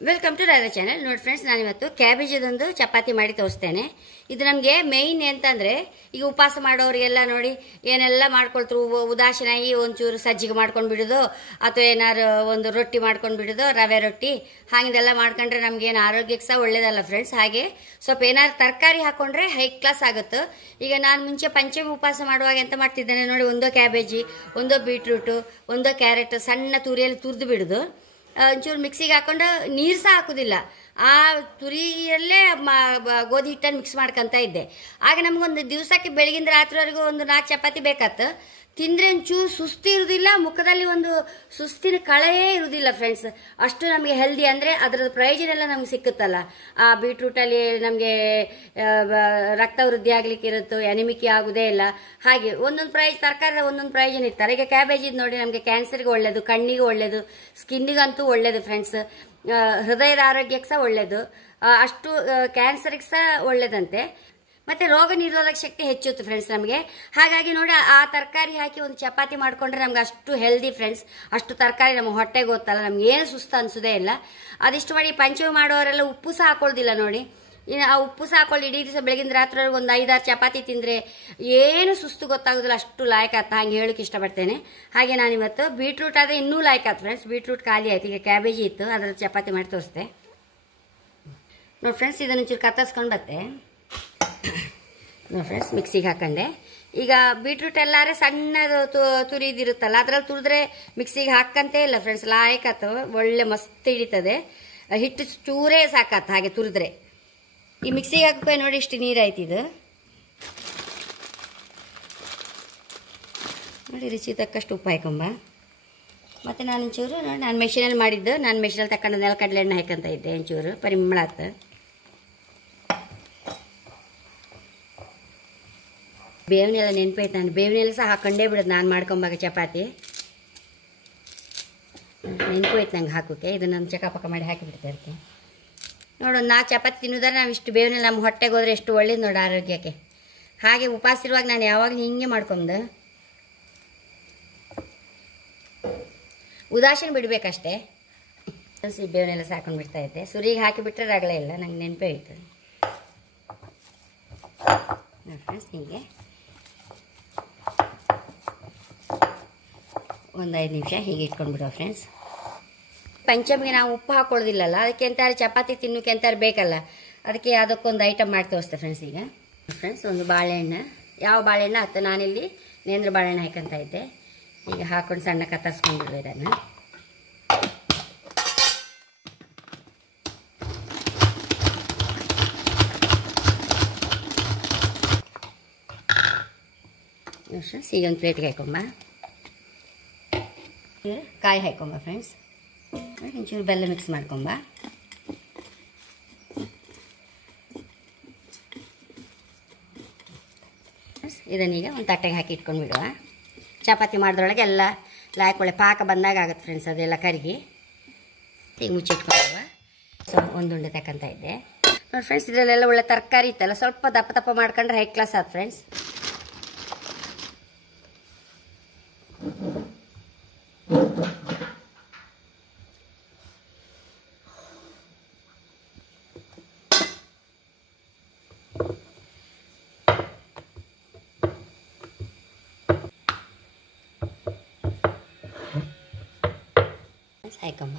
Welcome to Radha channel. ನೋಡಿ friends, ನಾನಿವತ್ತು ಕ್ಯಾಬೇಜದೊಂದು ಚಪಾತಿ ಮಾಡಿ ತೋರಿಸ್ತೇನೆ. ಇದು ನಮಗೆ ಮೇಯ್ನ್ ಅಂತಂದರೆ, ಈಗ ಉಪವಾಸ ಮಾಡೋರಿಗೆಲ್ಲ ನೋಡಿ ಏನೆಲ್ಲ ಮಾಡ್ಕೊಳ್ತಾರೆ. ಉದಾಸೀನಾಗಿ ಒಂಚೂರು ಸಜ್ಜಿಗೆ ಮಾಡ್ಕೊಂಡು ಬಿಡೋದು, ಅಥವಾ ಏನಾರು ಒಂದು ರೊಟ್ಟಿ ಮಾಡ್ಕೊಂಡು ಬಿಡೋದು, ರವೆ ರೊಟ್ಟಿ ಹಾಗೆಲ್ಲ ಮಾಡ್ಕೊಂಡ್ರೆ ನಮಗೇನು ಆರೋಗ್ಯಕ್ಕೆ ಸಹ ಒಳ್ಳೇದಲ್ಲ ಫ್ರೆಂಡ್ಸ್. ಹಾಗೆ ಸ್ವಲ್ಪ ಏನಾದ್ರು ತರಕಾರಿ ಹಾಕ್ಕೊಂಡ್ರೆ ಹೈ ಕ್ಲಾಸ್ ಆಗುತ್ತೆ. ಈಗ ನಾನು ಮುಂಚೆ ಪಂಚಮಿ ಉಪವಾಸ ಮಾಡುವಾಗ ಎಂತ ಮಾಡ್ತಿದ್ದೇನೆ ನೋಡಿ, ಒಂದೋ ಕ್ಯಾಬೇಜಿ, ಒಂದೋ ಬೀಟ್ರೂಟು, ಒಂದೋ ಕ್ಯಾರೆಟ್ ಸಣ್ಣ ತುರಿಯಲ್ಲಿ ತುರಿದು ಬಿಡೋದು. ಒಂಚೂರು ಮಿಕ್ಸಿಗೆ ಹಾಕೊಂಡು ನೀರು ಸಹ ಹಾಕೋದಿಲ್ಲ, ಆ ತುರಿಯಲ್ಲೇ ಗೋಧಿ ಹಿಟ್ಟನ್ನು ಮಿಕ್ಸ್ ಮಾಡ್ಕೊತ ಇದ್ದೆ. ಆಗ ನಮಗೊಂದು ದಿವಸಕ್ಕೆ ಬೆಳಗಿಂದ ರಾತ್ರಿವರೆಗೂ ಒಂದು 4 ಚಪಾತಿ ಬೇಕಾತು. ತಿಂದರೆ ಒಂಚೂರು ಸುಸ್ತು ಇರುವುದಿಲ್ಲ, ಮುಖದಲ್ಲಿ ಒಂದು ಸುಸ್ತಿನ ಕಳೆಯೇ ಇರುವುದಿಲ್ಲ ಫ್ರೆಂಡ್ಸ್. ಅಷ್ಟು ನಮಗೆ ಹೆಲ್ದಿ. ಅಂದರೆ ಅದರದ್ದು ಪ್ರಯೋಜನ ಎಲ್ಲ ನಮ್ಗೆ ಸಿಕ್ಕುತ್ತಲ್ಲ. ಆ ಬೀಟ್ರೂಟಲ್ಲಿ ನಮಗೆ ರಕ್ತ ವೃದ್ಧಿ ಆಗ್ಲಿಕ್ಕೆ ಇರುತ್ತೆ, ಎನಿಮಿಕಿ ಆಗೋದೇ ಇಲ್ಲ. ಹಾಗೆ ಒಂದೊಂದು ತರಕಾರಿ ಒಂದೊಂದು ಪ್ರಯೋಜನ ಇರ್ತಾರೆ. ಈಗ ಕ್ಯಾಬೇಜ್ ನೋಡಿ ನಮಗೆ ಕ್ಯಾನ್ಸರ್ಗೆ ಒಳ್ಳೆಯದು, ಕಣ್ಣಿಗೆ ಒಳ್ಳೆಯದು, ಸ್ಕಿನ್ನಿಗಂತೂ ಒಳ್ಳೆಯದು ಫ್ರೆಂಡ್ಸ್. ಹೃದಯದ ಆರೋಗ್ಯಕ್ಕೆ ಸಹ ಒಳ್ಳೆಯದು, ಅಷ್ಟು ಕ್ಯಾನ್ಸರ್ಗೆ ಸಹ ಒಳ್ಳೆಯದಂತೆ. ಮತ್ತೆ ರೋಗ ನಿರೋಧಕ ಶಕ್ತಿ ಹೆಚ್ಚುತ್ತೆ ಫ್ರೆಂಡ್ಸ್ ನಮಗೆ. ಹಾಗಾಗಿ ನೋಡಿ ಆ ತರಕಾರಿ ಹಾಕಿ ಒಂದು ಚಪಾತಿ ಮಾಡ್ಕೊಂಡ್ರೆ ನಮ್ಗೆ ಅಷ್ಟು ಹೆಲ್ದಿ ಫ್ರೆಂಡ್ಸ್. ಅಷ್ಟು ತರಕಾರಿ ನಮ್ಮ ಹೊಟ್ಟೆಗೆ ಗೊತ್ತಲ್ಲ, ನಮ್ಗೆ ಏನು ಸುಸ್ತು ಅನ್ಸೋದೇ ಇಲ್ಲ. ಅದಿಷ್ಟು ಮಾಡಿ ಪಂಚಮಿ ಮಾಡೋರೆಲ್ಲ ಉಪ್ಪು ಸಹ ಹಾಕೊಳ್ಳೋದಿಲ್ಲ ನೋಡಿ. ಇನ್ನು ಆ ಉಪ್ಪು ಸಹ ಹಾಕೊಳ್ಳಿ, ಇಡೀ ದಿವಸ ಬೆಳಗಿನ ರಾತ್ರಿವರೆಗೆ ಒಂದು 5-6 ಚಪಾತಿ ತಿಂದರೆ ಏನು ಸುಸ್ತು ಗೊತ್ತಾಗೋದಿಲ್ಲ, ಅಷ್ಟು ಲಾಯ್ಕಾತ. ಹಾಗೆ ಹೇಳೋಕೆ ಇಷ್ಟಪಡ್ತೇನೆ. ಹಾಗೆ ನಾನಿವತ್ತು ಬೀಟ್ರೂಟ್ ಆದರೆ ಇನ್ನೂ ಲಾಯ್ಕಾತ್ ಫ್ರೆಂಡ್ಸ್. ಬೀಟ್ರೂಟ್ ಖಾಲಿ ಆಯ್ತು, ಈಗ ಕ್ಯಾಬೇಜಿ ಇತ್ತು, ಅದರ ಚಪಾತಿ ಮಾಡಿ ತೋರಿಸ್ದೆ ನೋಡಿ ಫ್ರೆಂಡ್ಸ್. ಇದನ್ನು ಒಂಚೂರು ಕತ್ತರಿಸ್ಕೊಂಡು ಬತ್ತೆ ನೋಡಿ ಫ್ರೆಂಡ್ಸ್, ಮಿಕ್ಸಿಗೆ ಹಾಕೊಂಡೆ. ಈಗ ಬೀಟ್ರೂಟ್ ಎಲ್ಲಾರೆ ಸಣ್ಣದು ತುರಿದಿರುತ್ತಲ್ಲ, ಅದ್ರಲ್ಲಿ ತುರಿದ್ರೆ ಮಿಕ್ಸಿಗೆ ಹಾಕಂತೇ ಇಲ್ಲ ಫ್ರೆಂಡ್ಸ್. ಲಾಯ್ಕಾತು, ಒಳ್ಳೆ ಮಸ್ತ್ ಹಿಡಿತದೆ. ಹಿಟ್ಟು ಚೂರೇ ಸಾಕಾತು ಹಾಗೆ ತುರಿದ್ರೆ. ಈ ಮಿಕ್ಸಿಗೆ ಹಾಕೋ ನೋಡಿ ಇಷ್ಟು ನೀರಾಯ್ತು. ಇದು ನೋಡಿ, ರುಚಿ ತಕ್ಕಷ್ಟು ಉಪ್ಪು ಹಾಕೊಂಬ. ಮತ್ತು ನಾನು ಒಂಚೂರು ನೋಡಿ, ನಾನು ಮೆಷಿನಲ್ಲಿ ಮಾಡಿದ್ದು, ನಾನು ಮೆಷಿನಲ್ಲಿ ತಗೊಂಡು ನೆಲಕಡಲೆ ಎಣ್ಣೆ ಹಾಕಂತ ಇದ್ದೆ. ಒಂಚೂರು ಪರಿಮಳ ಆಯ್ತು. ಬೇವಿನೆಲ್ಲ ನೆನಪೈತೆ, ನಾನು ಬೇವಿನೆಲ್ಲ ಸಹ ಹಾಕೊಂಡೇ ಬಿಡೋದು ನಾನು ಮಾಡ್ಕೊಂಬಾಗ ಚಪಾತಿ. ನೆನಪೋಯ್ತು ನಂಗೆ ಹಾಕೋಕ್ಕೆ. ಇದನ್ನು ನಾನು ಚಕಪಕ ಮಾಡಿ ಹಾಕಿಬಿಡ್ತಾ ಇರ್ತೀನಿ ನೋಡು. 4 ಚಪಾತಿ ತಿನ್ನೋದಾರೆ ನಾವು ಇಷ್ಟು ಬೇವಿನೆಲ್ಲ ನಮ್ಮ ಹೊಟ್ಟೆಗೆ ಹೋದ್ರೆ ಎಷ್ಟು ಒಳ್ಳೇದು ನೋಡಿ ಆರೋಗ್ಯಕ್ಕೆ. ಹಾಗೆ ಉಪವಾಸ ಇರುವಾಗ ನಾನು ಯಾವಾಗಲೂ ಹಿಂಗೆ ಮಾಡ್ಕೊಂಬುದು. ಉದಾಸೀನ ಬಿಡಬೇಕಷ್ಟೇ. ಈ ಬೇವಿನೆಲ್ಲ ಸಾಕೊಂಡು ಬಿಡ್ತಾ ಇದ್ದೆ. ಸುರಿಗೆ ಹಾಕಿಬಿಟ್ರೆ ರಗಳೆ ಇಲ್ಲ, ನಂಗೆ ನೆನಪೇ ಹೋಯ್ತು ನೋಡಿ ಫ್ರೆಂಡ್ಸ್. ಹೀಗೆ ಒಂದು 5 ನಿಮಿಷ ಹೀಗೆ ಇಟ್ಕೊಂಡ್ಬಿಡೋ ಫ್ರೆಂಡ್ಸ್. ಪಂಚಮಿಗೆ ನಾವು ಉಪ್ಪು ಹಾಕೊಳ್ಳೋದಿಲ್ಲಲ್ಲ, ಅದಕ್ಕೆ ಎಂತಾರು ಚಪಾತಿ ತಿನ್ನೋಕೆ ಎಂತಾರು ಬೇಕಲ್ಲ, ಅದಕ್ಕೆ ಅದಕ್ಕೊಂದು ಐಟಮ್ ಮಾಡಿ ತೋರಿಸ್ತೆ ಫ್ರೆಂಡ್ಸ್. ಈಗ ಫ್ರೆಂಡ್ಸ್, ಒಂದು ಬಾಳೆಹಣ್ಣು, ಯಾವ ಬಾಳೆಹಣ್ಣು ಆಯ್ತು, ನಾನಿಲ್ಲಿ ನೇಂದ್ರ ಬಾಳೆಹಣ್ಣು ಹಾಕಂತ ಇದ್ದೆ. ಈಗ ಹಾಕೊಂಡು ಸಣ್ಣ ಕತ್ತರಿಸ್ಕೊಂಡಿದ್ವಿ ಇದನ್ನು. ಫ್ರೆಂಡ್ಸ್, ಈಗ ಒಂದು ಪ್ಲೇಟ್ಗೆ ಹಾಕೊಂಬ. ಕಾಯಿ ಹಾಕೊಂಬ ಫ್ರೆಂಡ್ಸ್. ಒಂಚೂರು ಬೆಲ್ಲ ಮಿಕ್ಸ್ ಮಾಡ್ಕೊಂಬ. ಇದನ್ನೀಗ ಒಂದು ತಟ್ಟೆಗೆ ಹಾಕಿ ಇಟ್ಕೊಂಡು ಬಿಡುವ. ಚಪಾತಿ ಮಾಡಿದ್ರೊಳಗೆ ಎಲ್ಲ ಲಾಯ್ಕೊಳ್ಳೆ ಪಾಕ ಬಂದಾಗ ಆಗುತ್ತೆ ಫ್ರೆಂಡ್ಸ್, ಅದೆಲ್ಲ ಕರಗಿ. ಈಗ ಮುಚ್ಚಿಟ್ಕೊಂಡುವ. ಸೊ ಒಂದುಂಡೆ ತಕ್ಕಂತ ಇದ್ದೆ ನೋಡಿ ಫ್ರೆಂಡ್ಸ್. ಇದರಲ್ಲೆಲ್ಲ ಒಳ್ಳೆ ತರಕಾರಿ ಇತ್ತಲ್ಲ, ಸ್ವಲ್ಪ ದಪ್ಪ ದಪ್ಪ ಮಾಡ್ಕೊಂಡ್ರೆ ಹೈ ಕ್ಲಾಸ್ ಆಯ್ತು ಫ್ರೆಂಡ್ಸ್. ಹಾಕೊಂಬ.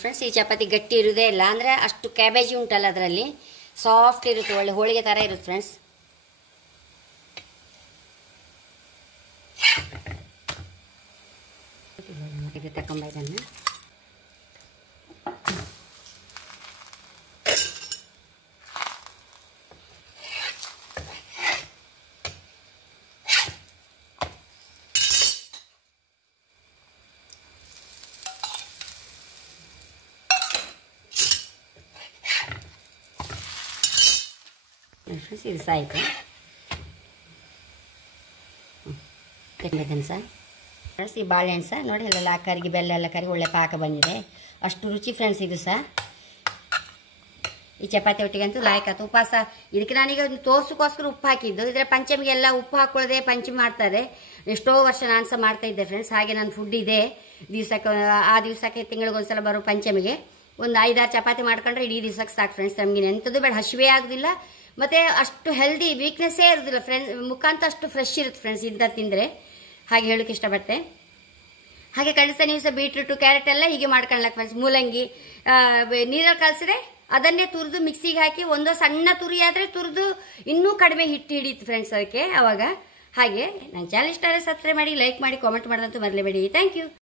ಫ್ರೆಂಡ್ಸ್, ಈ ಚಪಾತಿ ಗಟ್ಟಿ ಇರುವುದೇ ಇಲ್ಲ, ಅಂದರೆ ಅಷ್ಟು ಕ್ಯಾಬೇಜಿ ಉಂಟಲ್ಲ ಅದರಲ್ಲಿ ಸಾಫ್ಟ್ ಇರುತ್ತೆ, ಒಳ್ಳೆ ಹೋಳಿಗೆ ಥರ ಇರುತ್ತೆ ಫ್ರೆಂಡ್ಸ್. ಇದು ತಗೊಂಬ ಇದನ್ನು. ಫ್ರೆಂಡ್ಸ್, ಇದು ಸಾಯ್ತು. ತೆಗೆದಿದ್ದೇನೆ ಸರ್. ಫ್ರೆಂಡ್ಸ್ ಈ ಬಾಳೆಹಣ್ಣು ಸಹ ನೋಡಿ ಅಲ್ಲೆಲ್ಲ ಕರಿಗೆ ಬೆಲ್ಲ ಎಲ್ಲ ಕರಿಗೆ ಒಳ್ಳೆ ಪಾಕ ಬಂದಿದೆ. ಅಷ್ಟು ರುಚಿ ಫ್ರೆಂಡ್ಸ್ ಇದು ಸಹ. ಈ ಚಪಾತಿ ಒಟ್ಟಿಗಂತೂ ಲಾಯ್ಕಾತು. ಉಪವಾಸ ಇದಕ್ಕೆ ನಾನೀಗ ತೋರ್ಸಕ್ಕೋಸ್ಕರ ಉಪ್ಪು ಹಾಕಿದ್ದು. ಇದ್ರೆ ಪಂಚಮಿಗೆಲ್ಲ ಉಪ್ಪು ಹಾಕೊಳ್ಳದೆ ಪಂಚಮಿ ಮಾಡ್ತಾರೆ. ಎಷ್ಟೋ ವರ್ಷ ನಾನು ಸಹ ಮಾಡ್ತಾ ಇದ್ದೆ ಫ್ರೆಂಡ್ಸ್. ಹಾಗೆ ನನ್ನ ಫುಡ್ ಇದೆ. ದಿವಸಕ್ಕೆ ಆ ದಿವಸಕ್ಕೆ ತಿಂಗಳಿಗೊಂದ್ಸಲ ಬರೋ ಪಂಚಮಿಗೆ ಒಂದು 5-6 ಚಪಾತಿ ಮಾಡ್ಕೊಂಡ್ರೆ ಇಡೀ ದಿವಸಕ್ಕೆ ಸಾಕು ಫ್ರೆಂಡ್ಸ್. ನಮಗೆ ಎಂಥದ್ದು ಬೇಡ, ಹಸಿವೆ ಆಗೋದಿಲ್ಲ, ಮತ್ತು ಅಷ್ಟು ಹೆಲ್ದಿ, ವೀಕ್ನೆಸ್ಸೇ ಇರೋದಿಲ್ಲ ಫ್ರೆಂಡ್ಸ್. ಮುಖಾಂತ ಅಷ್ಟು ಫ್ರೆಶ್ ಇರುತ್ತೆ ಫ್ರೆಂಡ್ಸ್ ಇಂಥ ತಿಂದರೆ. ಹಾಗೆ ಹೇಳೋಕೆ ಇಷ್ಟಪಟ್ಟೆ. ಹಾಗೆ ಕಳಿಸ್ತಾ ನೀವು ಸಹ ಬೀಟ್ರೂಟು ಕ್ಯಾರೆಟ್ ಎಲ್ಲ ಹೀಗೆ ಮಾಡ್ಕೊಳ್ಳಕ್ಕೆ ಫ್ರೆಂಡ್ಸ್. ಮೂಲಂಗಿ ನೀರಲ್ಲಿ ಕಲಿಸಿದ್ರೆ ಅದನ್ನೇ ತುರಿದು ಮಿಕ್ಸಿಗೆ ಹಾಕಿ ಒಂದೋ ಸಣ್ಣ ತುರಿ ಆದರೆ ತುರಿದು ಇನ್ನೂ ಕಡಿಮೆ ಹಿಟ್ಟು ಹಿಡಿಯುತ್ತೆ ಫ್ರೆಂಡ್ಸ್ ಅದಕ್ಕೆ ಅವಾಗ. ಹಾಗೆ ನನ್ನ ಚಾನಲ್ ಇಷ್ಟ ಆದರೆ ಸಬ್ಸ್ಕ್ರೈಬ್ ಮಾಡಿ, ಲೈಕ್ ಮಾಡಿ, ಕಾಮೆಂಟ್ ಮಾಡೋದಂತೂ ಮರಲೇಬೇಡಿ. Thank you.